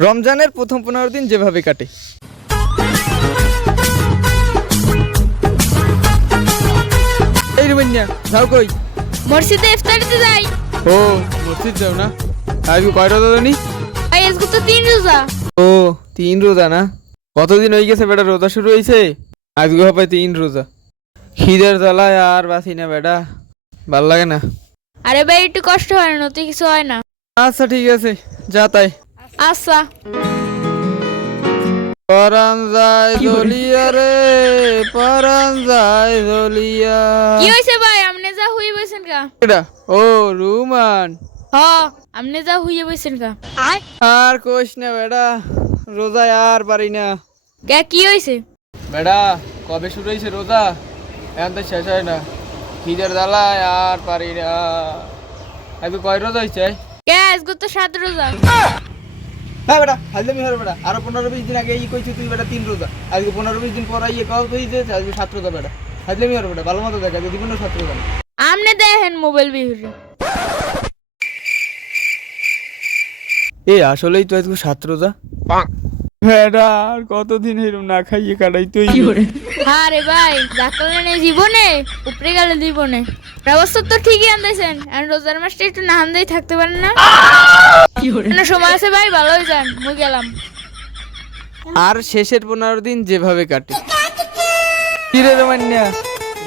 রমজানের প্রথম 15 দিন যেভাবে কাটে। এই রুমাইয়া যাও কই? মসজিদে ইফতারিতে যাই। ও মসজিদ যাও না? আজকে কয় রোজা জানি? ভাই আজকে তো 3 রোজা। ও 3 রোজা না? কতদিন হয়ে গেছে বেটা রোজা শুরু হয়েছে? আজকে হবে 3 রোজা। খিদের জ্বালায় আর বাসি না বেটা, ভাল লাগে না। আরে ভাই একটু কষ্ট হয় না, নতুন কিছু হয় না। আচ্ছা ঠিক আছে, যা তাই। আচ্ছা। পরান যায় জ্বলিয়া রে, পরান যায় জ্বলিয়া। কি হইছে ভাই, আপনি যা হুই বইছেন কা? এটা ও রুমান। হ, আপনি যা হুই বইছেন কা? আর কোশ না বেটা, রোজায় আর পারি না। কে কি হইছে? বেটা কবে শুরু হয়েছে রোজা, এখন তো শেষ হয় না। খিদের জ্বালায় আর পারি না। আজকে কয় রোজা হয়েছে? কে আজকে তো 7 রোজা। হ্যাঁ বেটা হাজলামি হবে বেটা, আরো 15-20 দিন আগে কইছিস তুই বেটা 3 রোজা, আজকে 15-20 দিন পর কও তুই যে আজকে 7 রোজা। বেটা হাজলামি হবে বেটা, ভালো মতো দেখ আজকে জীবনে 7 রোজা। আপনি দেখেন মোবাইল বিহুরে। আসলেই তো আজকে 7 রোজা। বেটা আর কতদিন এরকম না খাইয়ে কাটাই তুই? আরে ভাই ডাকলেন এই জীবনে, উপরে গেলে জীবনে। ব্যবস্থা তো ঠিকই আনতেছেন, আর রোজার মাসটা একটু না আনতেই থাকতে পারেন না? না সময় আছে ভাই, ভালোই যান, মুই গেলাম। আর শেষের 15 দিন যেভাবে কাটে। কি রে রমান্যা,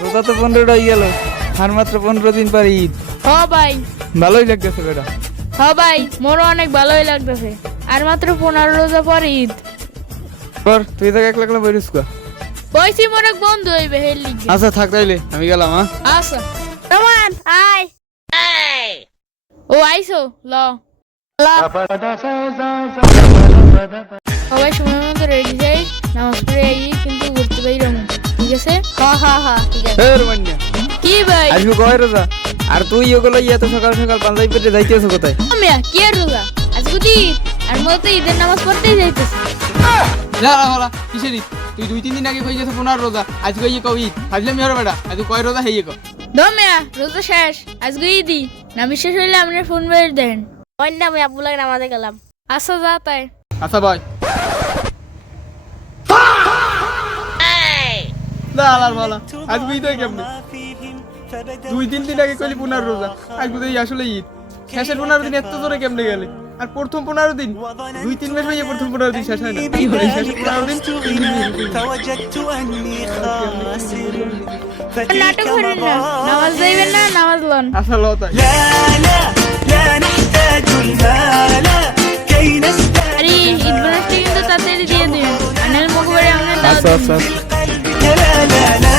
রোজা তো 15টা হয়ে গেল, আর মাত্র 15 দিন পর ঈদ। হ ভাই। ভালোই লাগতেছে বেটা। হ ভাই, মোরও অনেক ভালোই লাগতেছে, আর মাত্র 15 রোজা পর ঈদ। পর তুই তো একলা একলা বইরিস কা? বইছি মোর এক বন্ধু হইবে হেল লিগে। আচ্ছা থাক তাইলে, আমি গেলাম। আচ্ছা রমান আয়। ও আইসো ল। সবাই সময় মতো রেডি যাই, নামাজ পড়ে আই, কিন্তু ঘুরতে পাই রমন, ঠিক আছে? হ্যাঁ হ্যাঁ হ্যাঁ ঠিক আছে। এ রমান্যা, কি ভাই? আজকে কয় রোজা? আর তুই ওগুলো এত সকাল সকাল পাঞ্জাবি পরে যাইতেছ কোথায়? মিয়া কি আর রোজা, আজকে তো ঈদ, আর মোর তো ঈদের নামাজ পড়তেই যাইতেছে। না না হলা কিসের ঈদ? তুই 2-3 দিন আগে কই গেছ 15 রোজা, আজকে কও ঈদ। হাজলামি হবে বেটা, আজকে কয় রোজা হেই কও? দমিয়া রোজা শেষ, আজকে ঈদই না। বিশ্বাস হইলে আপনার ফোন বের দেন। ওই না আমি আব্বু লাগে নামাজে গেলাম। আচ্ছা যা তাই। আচ্ছা ভাই। না আলার ভালা, আজকে ঈদ কেমনে? 2-3 দিন আগে কইলি 15 রোজা, আজকে তো আসলে ঈদ। শেষের 15 দিন এত জোরে কেমনে গেলে? আর প্রথম 15 দিন 2-3 মাস হয়ে প্রথম 15 দিন শেষ হয় না। কি হলো শেষের 15 দিন? নাটক করেন না, নামাজ যাইবেন না, নামাজ লন। আচ্ছা লো তাই। আরে ঈদ বোনাসটা কিন্তু তাড়াতাড়ি দিয়ে দিন, আনাল মগবারে আপনার দাওয়াত আচ্ছা দিন। আচ্ছা।